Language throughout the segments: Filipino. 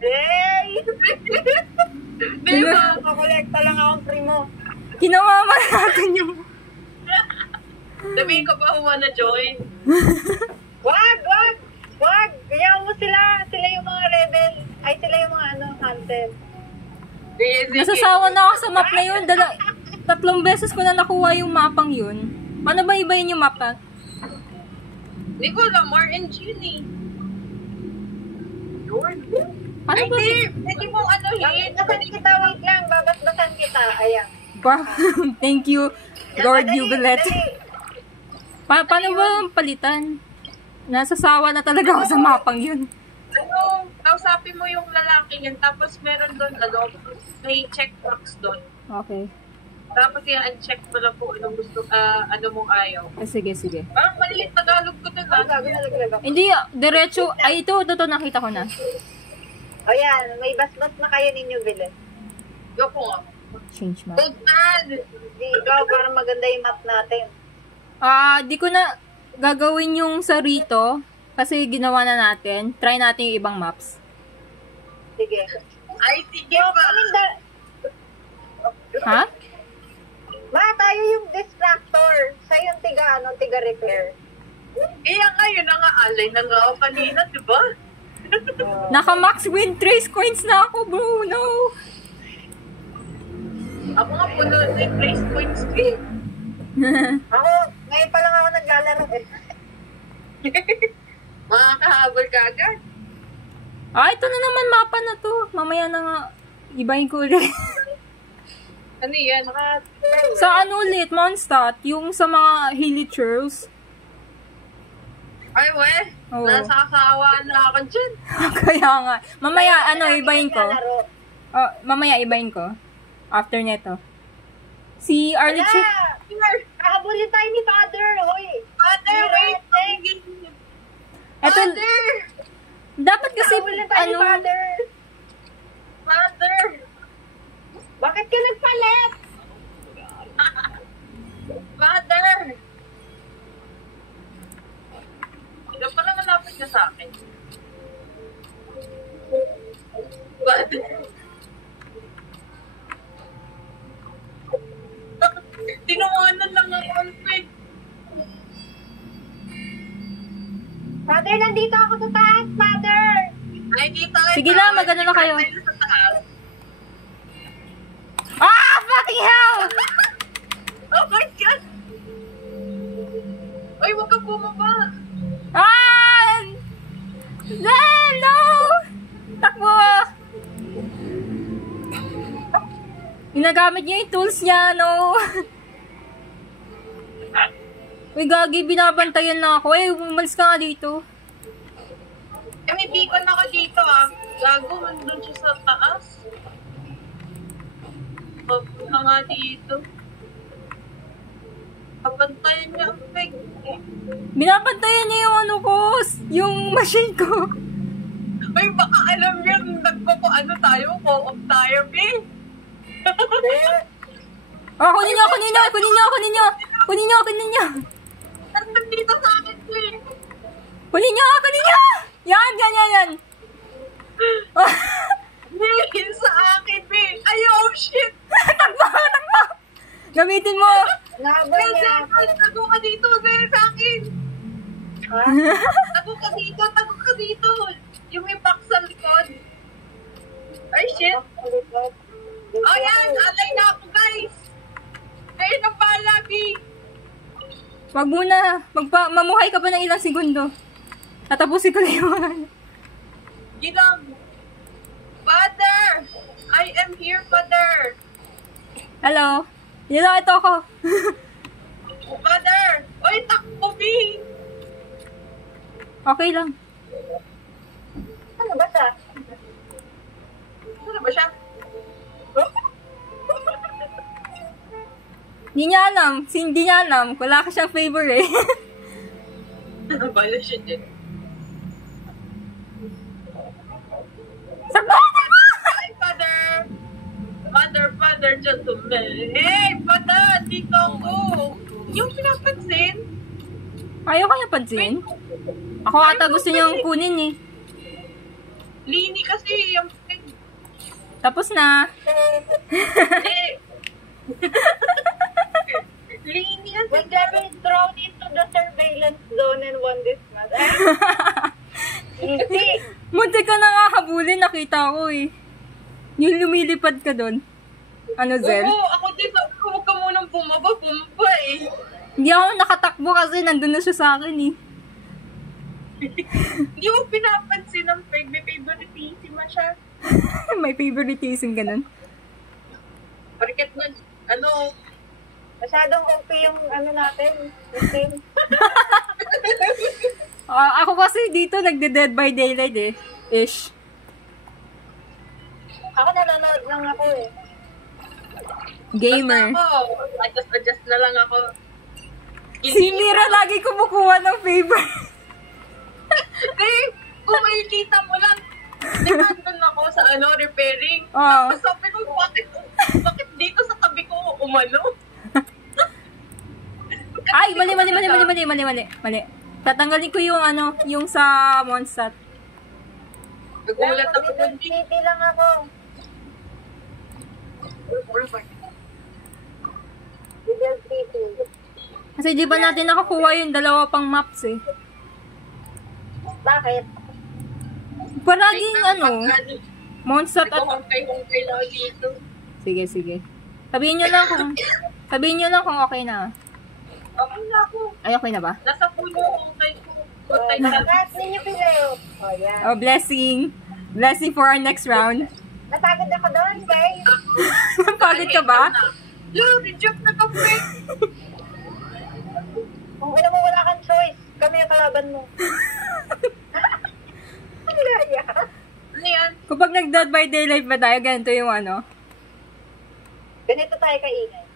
Yay! Di ba? Makolekta lang akong primo. Kinamaman natin yung... Sabihin ko ba na join? Wag! Kaya mo sila. Sila yung mga rebel. Ay, sila yung mga hunter. Nasasawa na ako sa map na yun. 3 beses ko na nakuha yung mapang yun. Paano ba ibayin yung mapa? Hindi ko alam, RNG yun eh. Ano ba? Hindi mo hit. Babasan kita, wait lang. Babasbasan kita. Ayan. Thank you, Lord Jubilet. Paano ba palitan? Nasasawa na talaga ako sa mapang yun. Kausapin mo yung lalaki yan, tapos meron doon, may checkbox doon. Okay. Tapos i-uncheck mo na po anong gusto, ano mong ayaw. Sige. Parang maliit Tagalog ko doon. Hindi, diretso. Ay, ito, nakita ko na. O yan, may basbas na kayo ninyo, Bilis. Yoko nga. Change map. Di ikaw, parang maganda yung map natin. Di ko na gagawin yung sa rito. Kasi ginawa na natin. Try natin yung ibang maps. Sige. Ay, sige pa. Ha? Tayo yung distractor. Sa yung tiga repair. Kaya ngayon na nga, alay na nga ako kanina, di ba? Naka-max win trace coins na ako, bro. No. Ako nga puno na yung trace points eh. Ako, ngayon pa lang ako naglalaro eh. Makakahabol ka agad. Ito na naman mapa na to. Mamaya na nga. Ibahin ko ulit. Ano yan? Sa ano ulit, Mondstadt? Yung sa mga hilichurls. Ay, nasakasawa na ako dyan. Kaya nga. Mamaya, ibahin ko. Mamaya, ibahin ko. After neto. Si Arlie Kahabulin tayo ni Father, hoy. Father, wait. Father! Dapat kasi, Father! Bakit ka nagpalit? Father! Ikaw pala malapit ka sa akin. Father! Tinuwanan lang ang conflict. Father, nandito ako sa taas, Father! Ay, kita kayo. Sige lang, magano na kayo. Fucking hell! Oh my God! Ay, huwag ka bumaba. No! Takbo! Ginagamit niya yung tools niya, no? Uy, gagi, binabantayan na ako. Umalis ka nga dito. May beacon ako dito, Gago, nandun siya sa taas. Papunta nga dito. Kapantayan niya ang peg. Binabantayan niya yung yung machine ko. Ay, baka alam niya, tayo, co-op tayo, babe. Kunin niyo! Nandito sa akin, babe. Kunin niyo! Yan! Babe, sa akin, babe. Ay, oh, shit. Takbo! Gamitin mo! Tago ka dito, babe, sa akin. Tago ka dito. Yung may box sa likod. Ay, shit. Oh, yan. Alay na ako, guys. Ayun ang pala, babe. Wag muna. Mamuhay ka pa ng ilang segundo. Tatapusin ko na yung Gilang. Father! I am here, Father. Hello? Ito ako. Father! Oy, takbo, B! Okay lang. Ano ba siya? Ano ba siya? Hindi niya alam. Wala ka siyang favor eh. Ano ba yun siya din? Sakbo! Hi, Father! Father, gentleman. Hey, Father! Dito ako! Yung pinapansin? Ayaw kaya pansin? Ako ata gusto niyang kunin eh. Lini kasi yung Tapos na. eh. Lini kasi. Was ever thrown into the surveillance zone and won this match? Easy. Munti ka na nga habulin, nakita ko eh. Yung lumilipad ka doon. Ano, Zel? Oo, ako din sabi ko, huwag ka munang bumaba eh. Hindi ako nakatakbo kasi nandun na siya sa akin eh. Hindi mo pinapansin ang may favoritism siya. May favoritism ka nun. Parket na, ano, Masyadong OP yung ano natin. Yung team. Ako kasi dito nagde-Dead by Daylight eh. Ish. Ako nanonood lang ako eh. Gamer. basta ako, adjust na lang ako. Si Mira lagi kumukuha ng favor. Eh, kung makikita mo lang, nandun ako sa repairing. Oo. Tapos sabi ko, bakit dito sa tabi ko umano? Ay, mali. Tatanggalin ko yung yung sa Mondstadt. Nagulat ako Little dun. City lang ako. Little City. Kasi di ba natin nakakuha yung dalawa pang maps eh. Bakit? Paraging Mondstadt Ito, at... hungkay lang dito. Sige. Sabihin nyo lang kung okay na. Okay na ako. Ay, okay na ba? Nasa puno, hungkay ko. Hungkay na. Lahat ninyo Pileo. Oh, yan. Oh, blessing. Blessing for our next round. Napagod ako doon, guys. Pagod ka ba? Yeah, reject na kape. Kung wala kang choice, kami ang kalaban mo. Ang laya. Ano yan? Kapag nag-Dead by Daylight ba tayo, ganito yung Ganito tayo kaingay.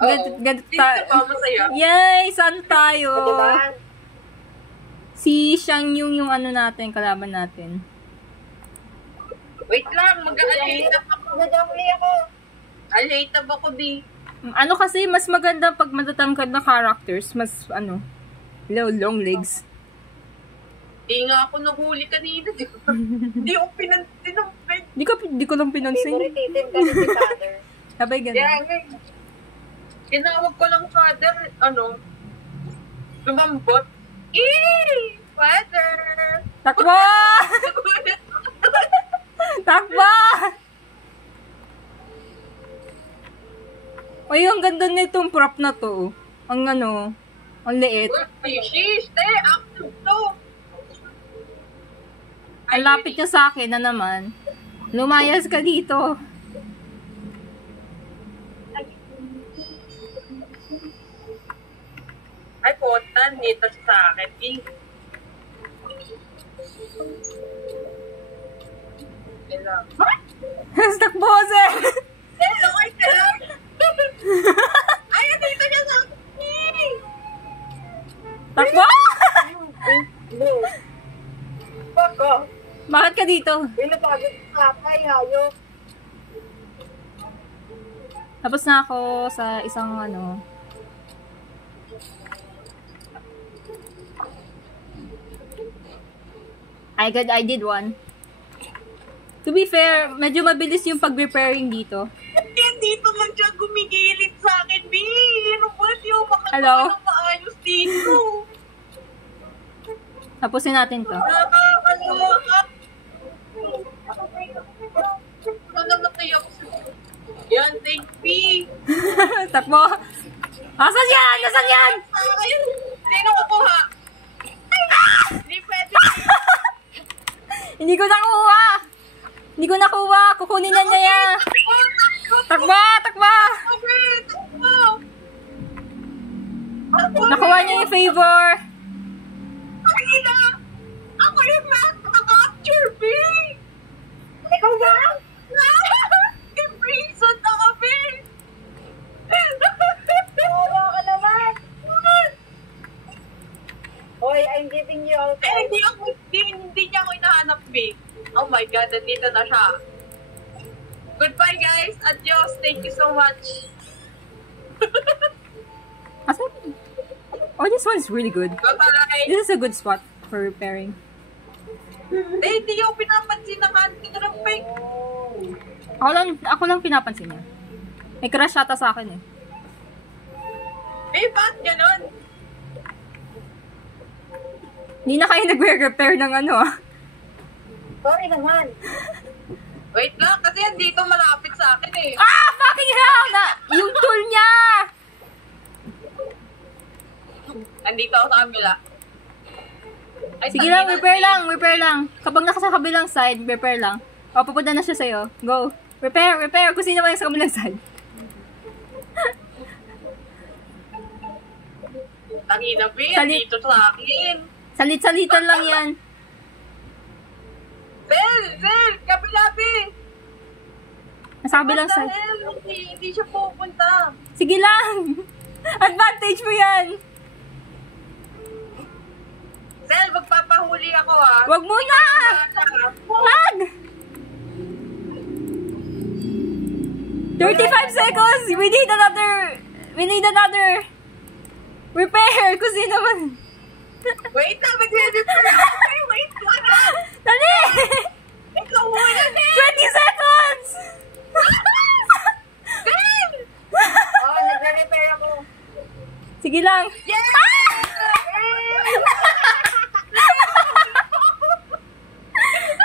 Ganito Dito ba masaya? Yay! Saan tayo? O, diba? Si Shang yung natin, kalaban natin. Wait lang, mag-a-alitab ako. Nadamli ako. Alitab ako, di. Ano kasi, mas maganda pag matatangkad na characters, mas long legs. Di nga ako nahuli kanina. Di ako pinantinampin. Di ko lang pinansin. Favoritism kasi si Father. Sabay Kaya ganun. nga, tinawag ko lang father, lumambot. Eee! Father! Takbo! Takbo! Ay, ang ganda nitong prop na to. Ang ang liit. Sheesh! Te, active to! Ang lapit niya sa akin na naman. Lumayas ka dito. Ay, potan, dito siya sa akin. Kailang. Takbo, sir! Okay ka lang! Ay, dito niya sa akin! Takbo! Blue. Fuck off. Bakit ka dito? Pinapagod sa kapay, hayop. Tapos na ako sa isang I did one. To be fair, medyo mabilis yung pag-repairing dito. Yan, dito lang siya gumigilid sa akin, B. Ano ba? Di ako Hello? makagawa ng maayos dito. Tapusin natin to. Nakakaloka. Nanamatay ako sa... Yan, thank B. Takbo! Asan yan? Asan yan? Ayun, sino kukuha? Hindi pwede. Hindi ko nakuha! Hindi ko nakuha! Kukunin na niya yan! Takbo! Takbo! Nakuha niya yung favor! Ina! Ako yung nakaka-capture, B! Ikaw ba? In-prison na kami! Wala ka naman. Hoy, I'm giving you all Eh, hindi niya ako hinahanap, B. Oh my God, nandito na siya. Goodbye, guys. Adios. Thank you so much. Asan? Oh, this one's really good. Bye-bye. This is a good spot for repairing. Hindi yung pinapansin ng hunter ng fake. Ako lang pinapansin niya. May crush ata sa akin eh. Babe, bakit ganon? Hindi na kayo nagre-repair ng ano ah. Sorry naman. Wait lang, kasi andito malapit sa akin eh. Ah! Fucking hell! Yung tool niya! Andito ako sa kabila. Ay, Sige lang, repair lang. Kapag nasa kabilang side, repair lang. O, pupunta na siya sa'yo. Go. Repair. Kung sino man yung sa kabilang side. Tangina, babe, Salit. andito sa akin. Salit-salitan lang yan. Sel, kabila, babe. Nasa kabilang What the side. hell? Hindi siya pupunta. Sige lang. Advantage mo yan. Sel, magpapahuli ako ah. Wag muna! Wag! 35 seconds! We need another repair! Kung sino man. Wait lang, magre-repair ako. Wait lang ah. Dali! Ikaw muna, Sel. 20 seconds! Sel! Oo, nagre-repair ako. Sige lang. Yes!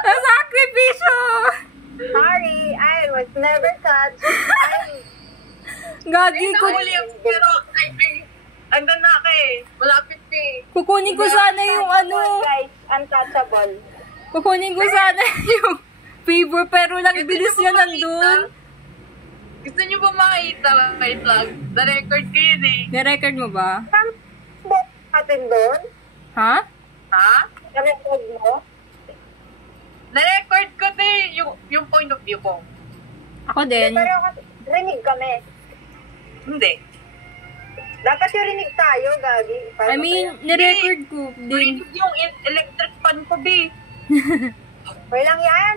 Sakripisyo! Sorry, I was never touched. Gagi ko. Nahuli ako, pero andun na ako eh. Malapit ka eh. Kukunin ko sana yung ano. Guys, untouchable. Kukunin ko sana yung favor pero lang bilis niya nandun. Gusto niyo ba makita? Wait lang. The record ko yun eh. Na-record mo ba? Saan natin doon? Ha? Ha? Na-record mo? Na-record ko din yung point of view ko. Ako din. Pero rinig kami. Hindi. Dapat yung rinig tayo, Gagi. I mean, na-record ko din. Yung electric fan ko, B. Walang yan.